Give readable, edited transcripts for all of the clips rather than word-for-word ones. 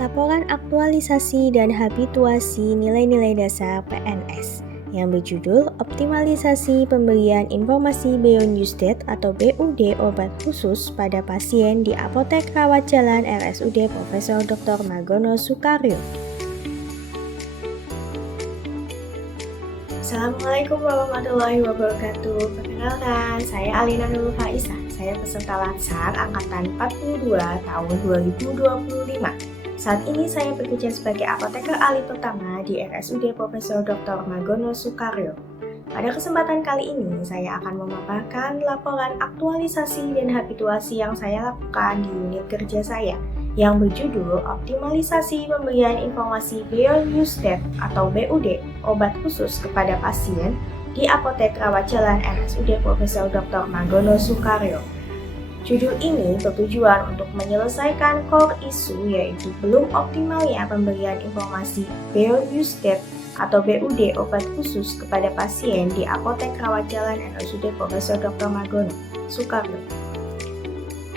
Laporan aktualisasi dan habituasi nilai-nilai dasar PNS yang berjudul Optimalisasi Pemberian Informasi Beyond Use Date atau BUD obat khusus pada pasien di Apotek Rawat Jalan RSUD Profesor Dr. Margono Soekaryo. Assalamualaikum warahmatullahi wabarakatuh. Perkenalkan, saya Alina Nurul Faisah. Saya peserta Latsar Angkatan 42 tahun 2025. Saat ini saya bekerja sebagai apoteker ahli pertama di RSUD Profesor Dr. Margono Soekaryo. Pada kesempatan kali ini, saya akan memaparkan laporan aktualisasi dan habituasi yang saya lakukan di unit kerja saya, yang berjudul Optimalisasi Pemberian Informasi Beyond Use Date atau BUD obat khusus kepada pasien di Apotek Rawat Jalan RSUD Profesor Dr. Margono Soekaryo. Judul ini bertujuan untuk menyelesaikan core issue, yaitu belum optimalnya pemberian informasi Beyond Use Date atau BUD obat khusus kepada pasien di Apotek Rawat Jalan RSUD Profesor Dr. Margono Soekaryo.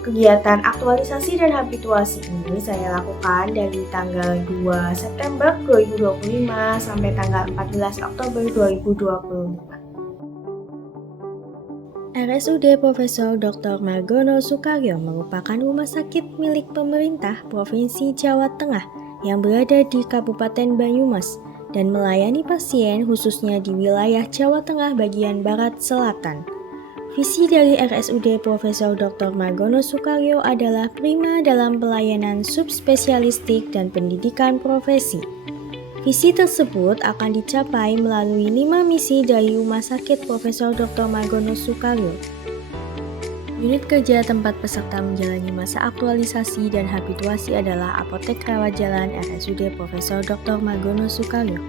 Kegiatan aktualisasi dan habituasi ini saya lakukan dari tanggal 2 September 2025 sampai tanggal 14 Oktober 2025. RSUD Profesor Dr. Margono Soekaryo merupakan rumah sakit milik pemerintah Provinsi Jawa Tengah yang berada di Kabupaten Banyumas dan melayani pasien khususnya di wilayah Jawa Tengah bagian Barat Selatan. Visi dari RSUD Profesor Dr. Margono Soekaryo adalah prima dalam pelayanan subspesialistik dan pendidikan profesi. Visi tersebut akan dicapai melalui 5 misi dari Rumah Sakit Profesor Dr. Margono Soekaryo. Unit kerja tempat peserta menjalani masa aktualisasi dan habituasi adalah Apotek Rawat Jalan RSUD Profesor Dr. Margono Soekaryo.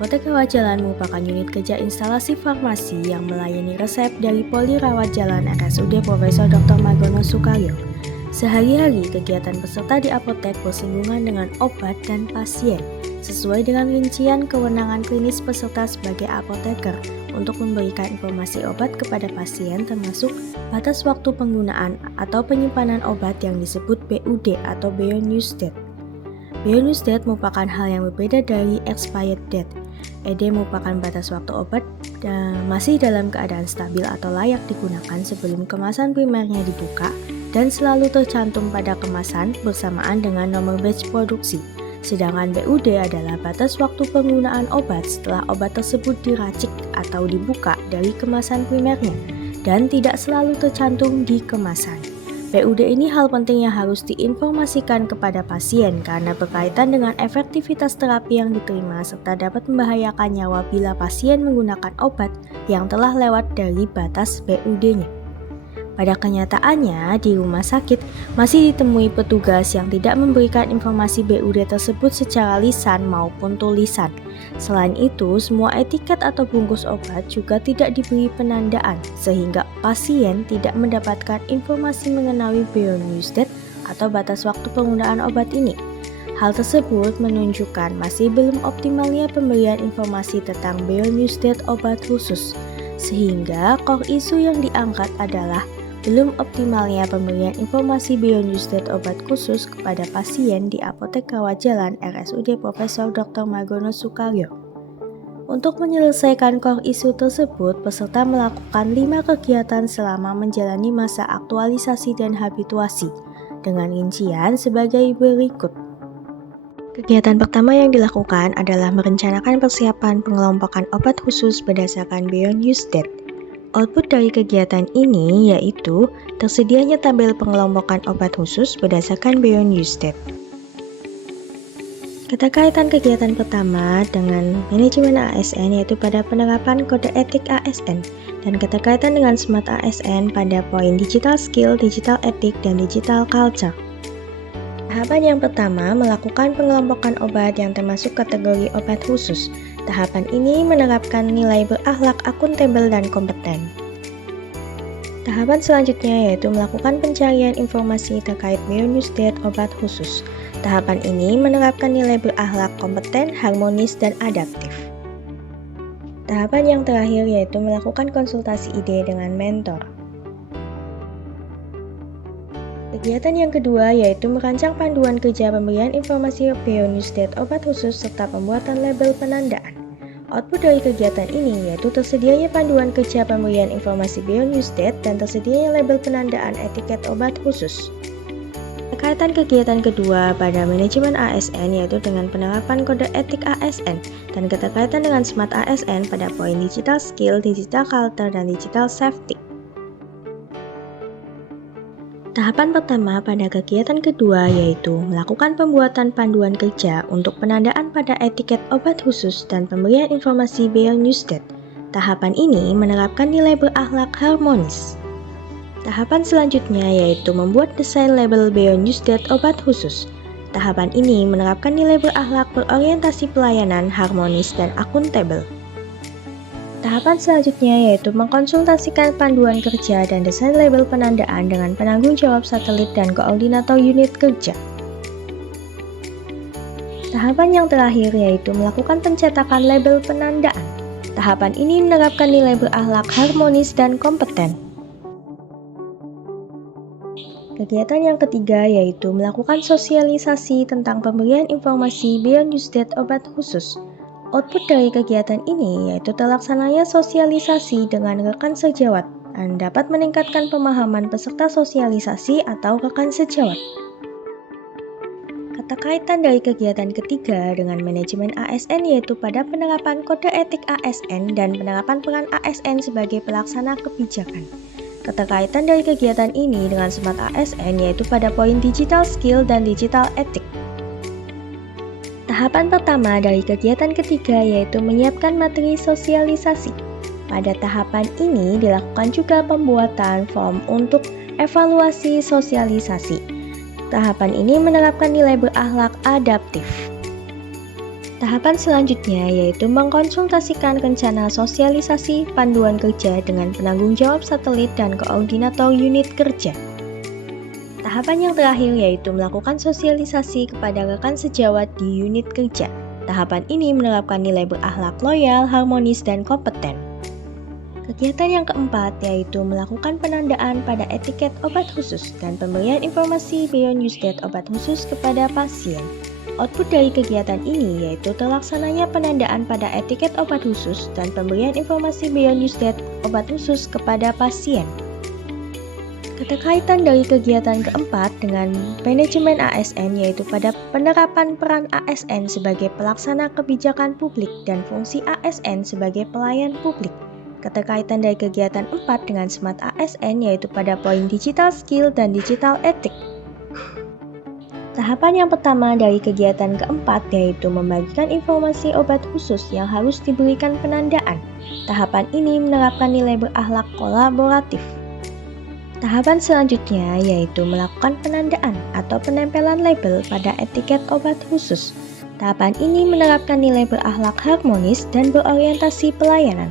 Apotek Rawat Jalan merupakan unit kerja instalasi farmasi yang melayani resep dari Poli Rawat Jalan RSUD Profesor Dr. Margono Soekaryo. Sehari-hari kegiatan peserta di apotek bersinggungan dengan obat dan pasien, sesuai dengan rincian kewenangan klinis peserta sebagai apoteker untuk memberikan informasi obat kepada pasien termasuk batas waktu penggunaan atau penyimpanan obat yang disebut BUD atau Beyond Use Date. Beyond Use Date merupakan hal yang berbeda dari expired date. ED merupakan batas waktu obat dan masih dalam keadaan stabil atau layak digunakan sebelum kemasan primernya dibuka dan selalu tercantum pada kemasan bersamaan dengan nomor batch produksi. Sedangkan BUD adalah batas waktu penggunaan obat setelah obat tersebut diracik atau dibuka dari kemasan primernya dan tidak selalu tercantum di kemasan. BUD ini hal penting yang harus diinformasikan kepada pasien karena berkaitan dengan efektivitas terapi yang diterima serta dapat membahayakan nyawa bila pasien menggunakan obat yang telah lewat dari batas BUD-nya. Pada kenyataannya, di rumah sakit masih ditemui petugas yang tidak memberikan informasi BUD tersebut secara lisan maupun tulisan. Selain itu, semua etiket atau bungkus obat juga tidak diberi penandaan, sehingga pasien tidak mendapatkan informasi mengenai Beyond Use Date atau batas waktu penggunaan obat ini. Hal tersebut menunjukkan masih belum optimalnya pemberian informasi tentang Beyond Use Date obat khusus, sehingga core issue yang diangkat adalah belum optimalnya pemberian informasi Beyond Use Date obat khusus kepada pasien di Apotek Rawat Jalan RSUD Profesor Dr. Margono Soekaryo. Untuk menyelesaikan core issue tersebut, peserta melakukan 5 kegiatan selama menjalani masa aktualisasi dan habituasi, dengan rincian sebagai berikut. Kegiatan pertama yang dilakukan adalah merencanakan persiapan pengelompokan obat khusus berdasarkan Beyond Use Date. Output dari kegiatan ini yaitu tersedianya tabel pengelompokan obat khusus berdasarkan Beyond Use Date. Keterkaitan kegiatan pertama dengan manajemen ASN yaitu pada penerapan kode etik ASN dan keterkaitan dengan Smart ASN pada poin digital skill, digital etik, dan digital culture. Tahapan yang pertama melakukan pengelompokan obat yang termasuk kategori obat khusus. Tahapan ini menerapkan nilai berakhlak akuntabel dan kompeten. Tahapan selanjutnya yaitu melakukan pencarian informasi terkait Beyond Use Date obat khusus. Tahapan ini menerapkan nilai berakhlak kompeten, harmonis, dan adaptif. Tahapan yang terakhir yaitu melakukan konsultasi ide dengan mentor. Kegiatan yang kedua yaitu merancang panduan kerja pemberian informasi Bionewsdat obat khusus serta pembuatan label penandaan. Output dari kegiatan ini yaitu tersedianya panduan kerja pemberian informasi Bionewsdat dan tersedianya label penandaan etiket obat khusus. Keterkaitan kegiatan kedua pada manajemen ASN yaitu dengan penerapan kode etik ASN dan keterkaitan dengan Smart ASN pada poin digital skill, digital culture, dan digital safety. Tahapan pertama pada kegiatan kedua yaitu melakukan pembuatan panduan kerja untuk penandaan pada etiket obat khusus dan pemberian informasi Bionewsdat. Tahapan ini menerapkan nilai berakhlak harmonis. Tahapan selanjutnya yaitu membuat desain label Bionewsdat obat khusus. Tahapan ini menerapkan nilai berakhlak berorientasi pelayanan, harmonis, dan akuntabel. Tahapan selanjutnya yaitu mengkonsultasikan panduan kerja dan desain label penandaan dengan penanggung jawab satelit dan koordinator unit kerja. Tahapan yang terakhir yaitu melakukan pencetakan label penandaan. Tahapan ini menerapkan nilai berakhlak harmonis dan kompeten. Kegiatan yang ketiga yaitu melakukan sosialisasi tentang pemberian informasi Bionewsdat obat khusus. Output dari kegiatan ini yaitu terlaksananya sosialisasi dengan rekan sejawat dan dapat meningkatkan pemahaman peserta sosialisasi atau rekan sejawat. Keterkaitan dari kegiatan ketiga dengan manajemen ASN yaitu pada penerapan kode etik ASN dan penerapan peran ASN sebagai pelaksana kebijakan. Keterkaitan dari kegiatan ini dengan Smart ASN yaitu pada poin digital skill dan digital etik. Tahapan pertama dari kegiatan ketiga yaitu menyiapkan materi sosialisasi. Pada tahapan ini dilakukan juga pembuatan form untuk evaluasi sosialisasi. Tahapan ini menerapkan nilai berakhlak adaptif. Tahapan selanjutnya yaitu mengkonsultasikan rencana sosialisasi panduan kerja dengan penanggung jawab satelit dan koordinator unit kerja. Tahapan yang terakhir yaitu melakukan sosialisasi kepada rekan sejawat di unit kerja. Tahapan ini menerapkan nilai berakhlak loyal, harmonis, dan kompeten. Kegiatan yang keempat yaitu melakukan penandaan pada etiket obat khusus dan pemberian informasi Bionewsdat obat khusus kepada pasien. Output dari kegiatan ini yaitu terlaksananya penandaan pada etiket obat khusus dan pemberian informasi Bionewsdat obat khusus kepada pasien. Keterkaitan dari kegiatan keempat dengan manajemen ASN yaitu pada penerapan peran ASN sebagai pelaksana kebijakan publik dan fungsi ASN sebagai pelayan publik. Keterkaitan dari kegiatan 4 dengan Smart ASN yaitu pada poin digital skill dan digital etik. Tahapan yang pertama dari kegiatan keempat yaitu membagikan informasi obat khusus yang harus diberikan penandaan. Tahapan ini menerapkan nilai berakhlak kolaboratif. Tahapan selanjutnya yaitu melakukan penandaan atau penempelan label pada etiket obat khusus. Tahapan ini menerapkan nilai berakhlak harmonis dan berorientasi pelayanan.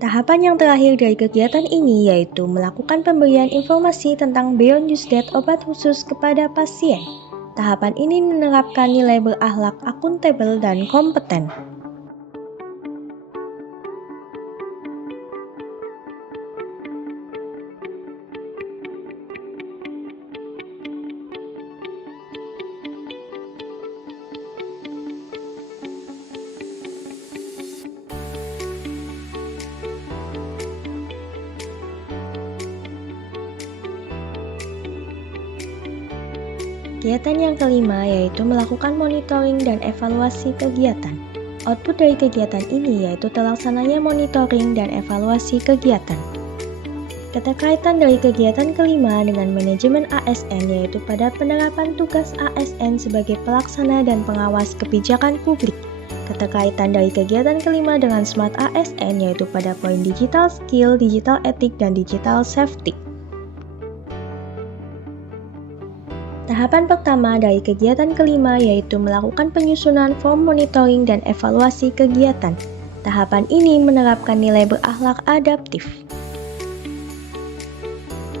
Tahapan yang terakhir dari kegiatan ini yaitu melakukan pemberian informasi tentang Bionewsdat obat khusus kepada pasien. Tahapan ini menerapkan nilai berakhlak akuntabel dan kompeten. Kegiatan yang kelima yaitu melakukan monitoring dan evaluasi kegiatan. Output dari kegiatan ini yaitu terlaksananya monitoring dan evaluasi kegiatan. Keterkaitan dari kegiatan kelima dengan manajemen ASN yaitu pada penerapan tugas ASN sebagai pelaksana dan pengawas kebijakan publik. Keterkaitan dari kegiatan kelima dengan Smart ASN yaitu pada poin digital skill, digital etik, dan digital safety. Tahapan pertama dari kegiatan kelima yaitu melakukan penyusunan form monitoring dan evaluasi kegiatan. Tahapan ini menerapkan nilai berakhlak adaptif.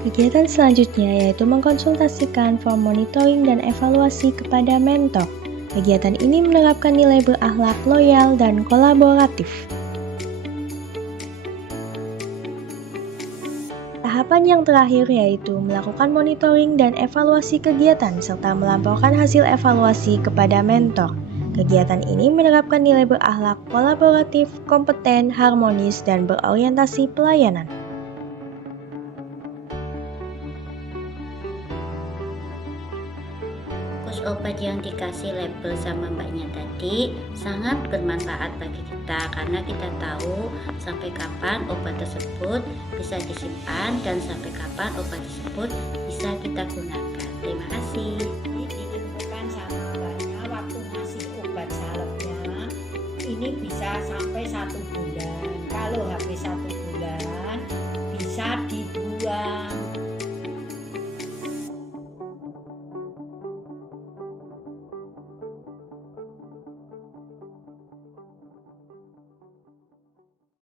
Kegiatan selanjutnya yaitu mengkonsultasikan form monitoring dan evaluasi kepada mentor. Kegiatan ini menerapkan nilai berakhlak, loyal, dan kolaboratif. Tahapan yang terakhir yaitu melakukan monitoring dan evaluasi kegiatan serta melaporkan hasil evaluasi kepada mentor. Kegiatan ini menerapkan nilai berakhlak, kolaboratif, kompeten, harmonis, dan berorientasi pelayanan. Kurs obat yang dikasih label sama mbaknya tadi sangat bermanfaat bagi kita karena kita tahu sampai kapan obat tersebut bisa disimpan dan sampai kapan obat tersebut bisa kita gunakan. Terima kasih. Diinfokan sama mbaknya waktu ngasih obat salepnya ini bisa sampai 1 bulan. Kalau habis 1